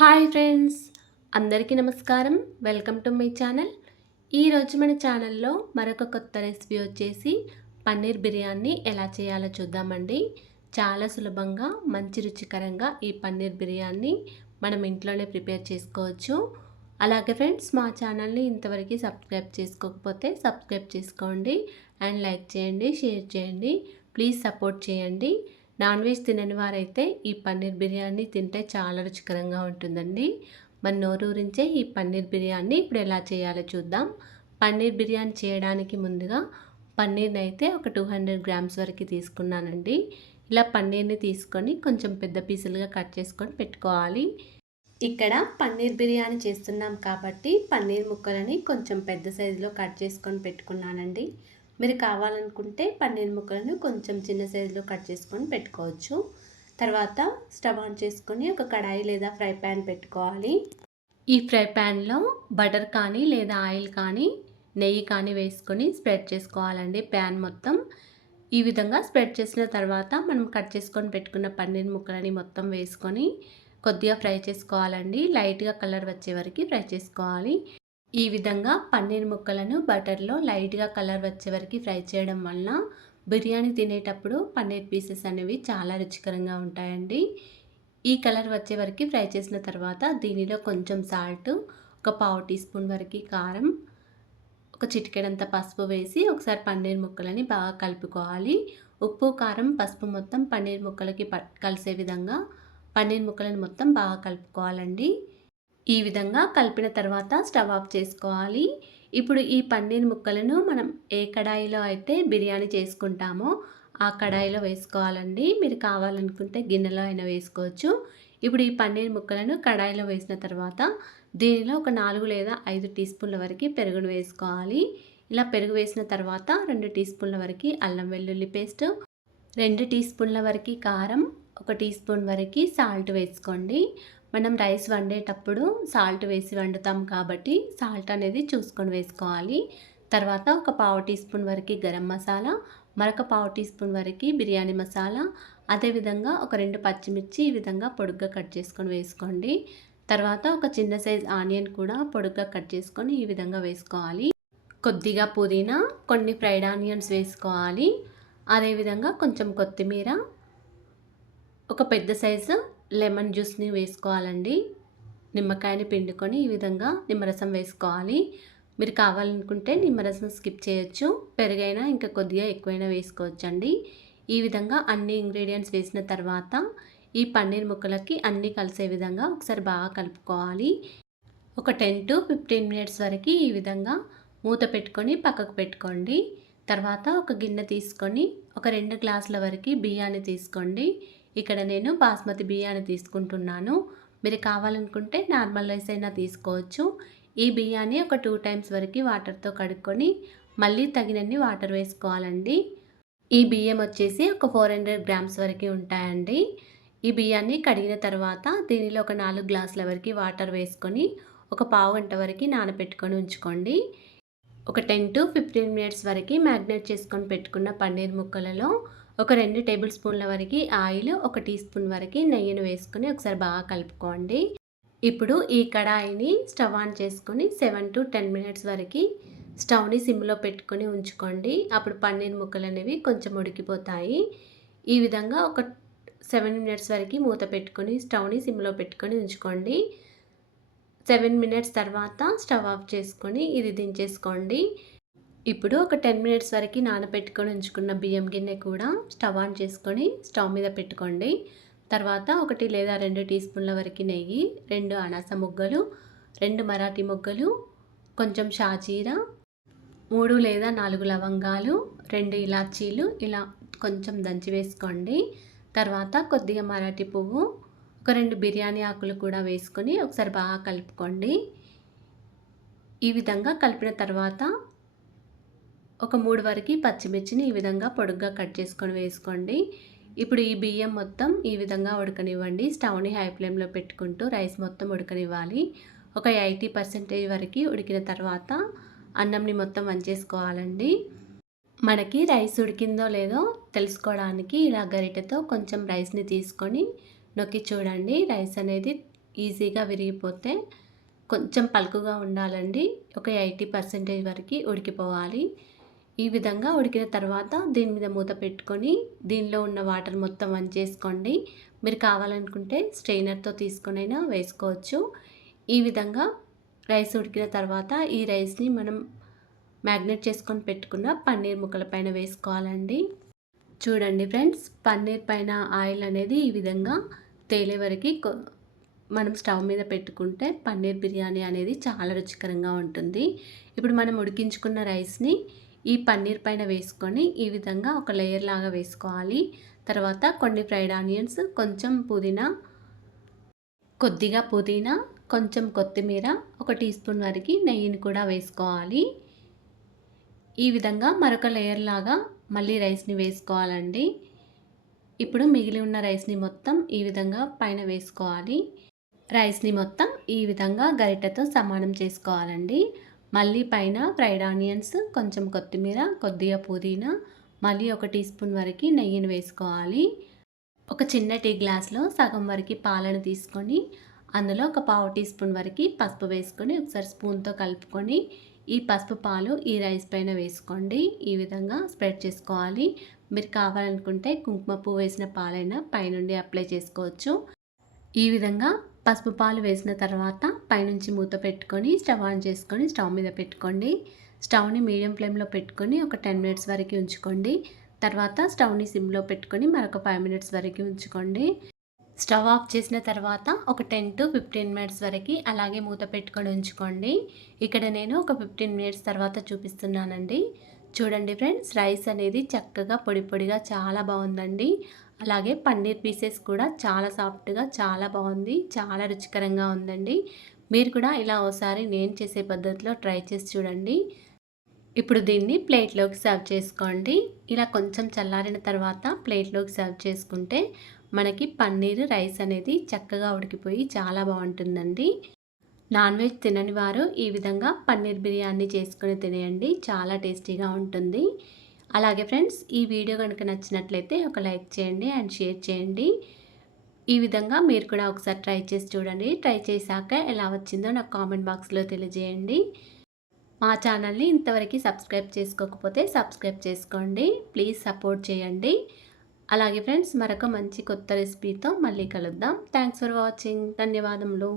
Hi friends, అందరికీ నమస్కారం. Welcome to my channel. ఈరోజు మన ఛానల్లో మరొక కొత్త రెసిపీ వచ్చేసి పన్నీర్ బిర్యానీ ఎలా చేయాలో చూద్దామండి. చాలా సులభంగా మంచి రుచికరంగా ఈ పన్నీర్ బిర్యానీ మనం ఇంట్లోనే ప్రిపేర్ చేసుకోవచ్చు. అలాగే ఫ్రెండ్స్, మా ఛానల్ని ఇంతవరకు సబ్స్క్రైబ్ చేసుకోకపోతే సబ్స్క్రైబ్ చేసుకోండి అండ్ లైక్ చేయండి, షేర్ చేయండి. ప్లీజ్ సపోర్ట్ చేయండి. నాన్ వెజ్ తినని వారైతే ఈ పన్నీర్ బిర్యానీ తింటే చాలా రుచికరంగా ఉంటుందండి. మన నోరూరించే ఈ పన్నీర్ బిర్యానీ ఇప్పుడు ఎలా చేయాలో చూద్దాం. పన్నీర్ బిర్యానీ చేయడానికి ముందుగా పన్నీర్ని అయితే ఒక 200 గ్రామ్స్ వరకు తీసుకున్నానండి. ఇలా పన్నీర్ని తీసుకొని కొంచెం పెద్ద పీసులుగా కట్ చేసుకొని పెట్టుకోవాలి. ఇక్కడ పన్నీర్ బిర్యానీ చేస్తున్నాం కాబట్టి పన్నీర్ ముక్కలని కొంచెం పెద్ద సైజులో కట్ చేసుకొని పెట్టుకున్నానండి. మీరు కావాలనుకుంటే పన్నీర్ ముక్కలను కొంచెం చిన్న సైజులో కట్ చేసుకొని పెట్టుకోవచ్చు. తర్వాత స్టవ్ ఆన్ చేసుకొని ఒక కడాయి లేదా ఫ్రై ప్యాన్ పెట్టుకోవాలి. ఈ ఫ్రై ప్యాన్లో బటర్ కానీ లేదా ఆయిల్ కానీ నెయ్యి కానీ వేసుకొని స్ప్రెడ్ చేసుకోవాలండి ప్యాన్ మొత్తం. ఈ విధంగా స్ప్రెడ్ చేసిన తర్వాత మనం కట్ చేసుకొని పెట్టుకున్న పన్నీర్ ముక్కలని మొత్తం వేసుకొని కొద్దిగా ఫ్రై చేసుకోవాలండి. లైట్గా కలర్ వచ్చే వరకు ఫ్రై చేసుకోవాలి. ఈ విధంగా పన్నీర్ ముక్కలను బటర్లో లైట్గా కలర్ వచ్చే వరకు ఫ్రై చేయడం వలన బిర్యానీ తినేటప్పుడు పన్నీర్ పీసెస్ అనేవి చాలా రుచికరంగా ఉంటాయండి. ఈ కలర్ వచ్చే వరకు ఫ్రై చేసిన తర్వాత దీనిలో కొంచెం సాల్ట్, ఒక పావు టీ స్పూన్ వరకు కారం, ఒక చిటికెడంత పసుపు వేసి ఒకసారి పన్నీర్ ముక్కలని బాగా కలుపుకోవాలి. ఉప్పు, కారం, పసుపు మొత్తం పన్నీర్ ముక్కలకి కలిసే విధంగా పన్నీర్ ముక్కలను మొత్తం బాగా కలుపుకోవాలండి. ఈ విధంగా కలిపిన తర్వాత స్టవ్ ఆఫ్ చేసుకోవాలి. ఇప్పుడు ఈ పన్నీర్ ముక్కలను మనం ఏ కడాయిలో అయితే బిర్యానీ చేసుకుంటామో ఆ కడాయిలో వేసుకోవాలండి. మీరు కావాలనుకుంటే గిన్నెలో అయినా వేసుకోవచ్చు. ఇప్పుడు ఈ పన్నీర్ ముక్కలను కడాయిలో వేసిన తర్వాత దీనిలో ఒక 4 లేదా 5 టీ స్పూన్ల వరకు పెరుగును వేసుకోవాలి. ఇలా పెరుగు వేసిన తర్వాత 2 టీ స్పూన్ల వరకు అల్లం వెల్లుల్లి పేస్ట్, 2 టీ స్పూన్ల వరకు కారం, 1 టీ స్పూన్ వరకు సాల్ట్ వేసుకోండి. మనం రైస్ వండేటప్పుడు సాల్ట్ వేసి వండుతాం కాబట్టి సాల్ట్ అనేది చూసుకొని వేసుకోవాలి. తర్వాత ఒక పావు టీ స్పూన్ వరకు గరం మసాలా, మరొక పావు టీ స్పూన్ వరకు బిర్యానీ మసాలా, అదేవిధంగా ఒక 2 పచ్చిమిర్చి ఈ విధంగా పొడుగ్గా కట్ చేసుకొని వేసుకోండి. తర్వాత ఒక చిన్న సైజ్ ఆనియన్ కూడా పొడుగ్గా కట్ చేసుకొని ఈ విధంగా వేసుకోవాలి. కొద్దిగా పుదీనా, కొన్ని ఫ్రైడ్ ఆనియన్స్ వేసుకోవాలి. అదేవిధంగా కొంచెం కొత్తిమీర, ఒక పెద్ద సైజు లెమన్ జ్యూస్ని వేసుకోవాలండి. నిమ్మకాయని పిండుకొని ఈ విధంగా నిమ్మరసం వేసుకోవాలి. మీరు కావాలనుకుంటే నిమ్మరసం స్కిప్ చేయొచ్చు. పెరుగైనా ఇంకా కొద్దిగా ఎక్కువైనా వేసుకోవచ్చండి. ఈ విధంగా అన్ని ఇంగ్రీడియంట్స్ వేసిన తర్వాత ఈ పన్నీర్ ముక్కలకి అన్నీ కలిసే విధంగా ఒకసారి బాగా కలుపుకోవాలి. ఒక 10 to 15 మినిట్స్ వరకు ఈ విధంగా మూత పెట్టుకొని పక్కకు పెట్టుకోండి. తర్వాత ఒక గిన్నె తీసుకొని ఒక 2 గ్లాసుల వరకు బియ్యాన్ని తీసుకోండి. ఇక్కడ నేను బాస్మతి బియ్యాన్ని తీసుకుంటున్నాను. మీరు కావాలనుకుంటే నార్మల్ రైస్ అయినా తీసుకోవచ్చు. ఈ బియ్యాన్ని ఒక 2 టైమ్స్ వరకు వాటర్తో కడుక్కొని మళ్ళీ తగినన్ని వాటర్ వేసుకోవాలండి. ఈ బియ్యం వచ్చేసి ఒక 400 గ్రామ్స్ వరకు ఉంటాయండి. ఈ బియ్యాన్ని కడిగిన తర్వాత దీనిలో ఒక 4 గ్లాసుల వరకు వాటర్ వేసుకొని ఒక పావు గంట వరకు నానబెట్టుకొని ఉంచుకోండి. ఒక 10 to 15 మినిట్స్ వరకు మ్యాగ్నేట్ చేసుకొని పెట్టుకున్న పన్నీర్ ముక్కలలో ఒక 2 టేబుల్ స్పూన్ల వరకు ఆయిల్, 1 టీ స్పూన్ వరకు నెయ్యిని వేసుకొని ఒకసారి బాగా కలుపుకోండి. ఇప్పుడు ఈ కడాయిని స్టవ్ ఆన్ చేసుకొని 7 to 10 మినిట్స్ వరకు స్టవ్ని సిమ్లో పెట్టుకొని ఉంచుకోండి. అప్పుడు పన్నీర్ ముక్కలు అనేవి కొంచెం ఉడికిపోతాయి. ఈ విధంగా ఒక 7 మినిట్స్ వరకు మూత పెట్టుకొని స్టవ్ని సిమ్లో పెట్టుకొని ఉంచుకోండి. 7 మినిట్స్ తర్వాత స్టవ్ ఆఫ్ చేసుకొని ఇది దించేసుకోండి. ఇప్పుడు ఒక 10 మినిట్స్ వరకు నానబెట్టుకొని ఉంచుకున్న బియ్యం గిన్నె కూడా స్టవ్ ఆన్ చేసుకొని స్టవ్ మీద పెట్టుకోండి. తర్వాత 1 లేదా 2 టీ స్పూన్ల వరకు నెయ్యి, 2 అనాస ముగ్గలు, 2 మరాఠీ మొగ్గలు, కొంచెం షాజీరా, 3 లేదా 4 లవంగాలు, 2 ఇలాచీలు ఇలా కొంచెం దంచి వేసుకోండి. తర్వాత కొద్దిగా మరాఠీ పువ్వు, ఒక 2 బిర్యానీ ఆకులు కూడా వేసుకొని ఒకసారి బాగా కలుపుకోండి. ఈ విధంగా కలిపిన తర్వాత ఒక 3 వరకు పచ్చిమిర్చిని ఈ విధంగా పొడుగ్గా కట్ చేసుకొని వేసుకోండి. ఇప్పుడు ఈ బియ్యం మొత్తం ఈ విధంగా ఉడకనివ్వండి. స్టవ్ని హై ఫ్లేమ్లో పెట్టుకుంటూ రైస్ మొత్తం ఉడకనివ్వాలి. ఒక 80% వరకు ఉడికిన తర్వాత అన్నంని మొత్తం వంచేసుకోవాలండి. మనకి రైస్ ఉడికిందో లేదో తెలుసుకోవడానికి ఇలా గరిటెతో కొంచెం రైస్ని తీసుకొని నొక్కి చూడండి. రైస్ అనేది ఈజీగా విరిగిపోతే కొంచెం పలుకుగా ఉండాలండి. ఒక 80% వరకు ఉడికిపోవాలి. ఈ విధంగా ఉడికిన తర్వాత దీని మీద మూత పెట్టుకొని దీనిలో ఉన్న వాటర్ మొత్తం వంచేసుకోండి. మీరు కావాలనుకుంటే స్ట్రెయినర్‌తో తీసుకొనైనా వేసుకోవచ్చు. ఈ విధంగా రైస్ ఉడికిన తర్వాత ఈ రైస్‌ని మనం మ్యాగ్నేట్ చేసుకొని పెట్టుకున్న పన్నీర్ ముక్కల పైన వేసుకోవాలండి. చూడండి ఫ్రెండ్స్, పన్నీర్ పైన ఆయిల్ అనేది ఈ విధంగా తేలే వరకి మనం స్టవ్ మీద పెట్టుకుంటే పన్నీర్ బిర్యానీ అనేది చాలా రుచికరంగా ఉంటుంది. ఇప్పుడు మనం ఉడికించుకున్న రైస్‌ని ఈ పన్నీర్ పైన వేసుకొని ఈ విధంగా ఒక లేయర్ లాగా వేసుకోవాలి. తర్వాత కొన్ని ఫ్రైడ్ ఆనియన్స్, కొంచెం పుదీనా, కొద్దిగా పుదీనా, కొంచెం కొత్తిమీర, ఒక టీ స్పూన్ వరకు నెయ్యిని కూడా వేసుకోవాలి. ఈ విధంగా మరొక లేయర్ లాగా మళ్ళీ రైస్‌ని వేసుకోవాలండి. ఇప్పుడు మిగిలి ఉన్న రైస్‌ని మొత్తం ఈ విధంగా పైన వేసుకోవాలి. రైస్‌ని మొత్తం ఈ విధంగా గరిటెతో సమానం చేసుకోవాలండి. మళ్ళీ పైన ఫ్రైడ్ ఆనియన్స్, కొంచెం కొత్తిమీర, కొద్దిగా పుదీనా, మళ్ళీ ఒక టీ స్పూన్ వరకు నెయ్యిని వేసుకోవాలి. ఒక చిన్న టీ గ్లాస్‌లో సగం వరకు పాలను తీసుకొని అందులో ఒక పావు టీ స్పూన్ వరకు పసుపు వేసుకొని ఒకసారి స్పూన్‌తో కలుపుకొని ఈ పసుపు పాలు ఈ రైస్ పైన వేసుకోండి. ఈ విధంగా స్ప్రెడ్ చేసుకోవాలి. మీరు కావాలనుకుంటే కుంకుమ పువ్వు వేసిన పాలైనా పైనుండి అప్లై చేసుకోవచ్చు. ఈ విధంగా పసుపు పాలు వేసిన తర్వాత పైనుంచి మూత పెట్టుకొని స్టవ్ ఆన్ చేసుకొని స్టవ్ మీద పెట్టుకోండి. స్టవ్ని మీడియం ఫ్లేమ్లో పెట్టుకొని ఒక 10 మినిట్స్ వరకు ఉంచుకోండి. తర్వాత స్టవ్ని సిమ్లో పెట్టుకొని మరొక 5 మినిట్స్ వరకు ఉంచుకోండి. స్టవ్ ఆఫ్ చేసిన తర్వాత ఒక 10 to 15 మినిట్స్ వరకు అలాగే మూత పెట్టుకొని ఉంచుకోండి. ఇక్కడ నేను ఒక 15 మినిట్స్ తర్వాత చూపిస్తున్నానండి. చూడండి ఫ్రెండ్స్, రైస్ అనేది చక్కగా పొడి పొడిగా చాలా బాగుందండి. అలాగే పన్నీర్ పీసెస్ కూడా చాలా సాఫ్ట్‌గా చాలా బాగుంది. చాలా రుచికరంగా ఉందండి. మీరు కూడా ఇలా ఓసారి నేను చేసే పద్ధతిలో ట్రై చేసి చూడండి. ఇప్పుడు దీన్ని ప్లేట్లోకి సర్వ్ చేసుకోండి. ఇలా కొంచెం చల్లారిన తర్వాత ప్లేట్లోకి సర్వ్ చేసుకుంటే మనకి పన్నీర్ రైస్ అనేది చక్కగా ఉడికిపోయి చాలా బాగుంటుందండి. నాన్ వెజ్ తినని వారు ఈ విధంగా పన్నీర్ బిర్యానీ చేసుకొని తినేయండి. చాలా టేస్టీగా ఉంటుంది. అలాగే ఫ్రెండ్స్, ఈ వీడియో కనుక నచ్చినట్లయితే ఒక లైక్ చేయండి అండ్ షేర్ చేయండి. ఈ విధంగా మీరు కూడా ఒకసారి ట్రై చేసి చూడండి. ట్రై చేశాక ఎలా వచ్చిందో నాకు కామెంట్ బాక్స్లో తెలియజేయండి. మా ఛానల్ని ఇంతవరకు సబ్స్క్రైబ్ చేసుకోకపోతే సబ్స్క్రైబ్ చేసుకోండి. ప్లీజ్ సపోర్ట్ చేయండి. అలాగే ఫ్రెండ్స్, మరొక మంచి కొత్త రెసిపీతో మళ్ళీ కలుద్దాం. Thanks for watching. ధన్యవాదములు.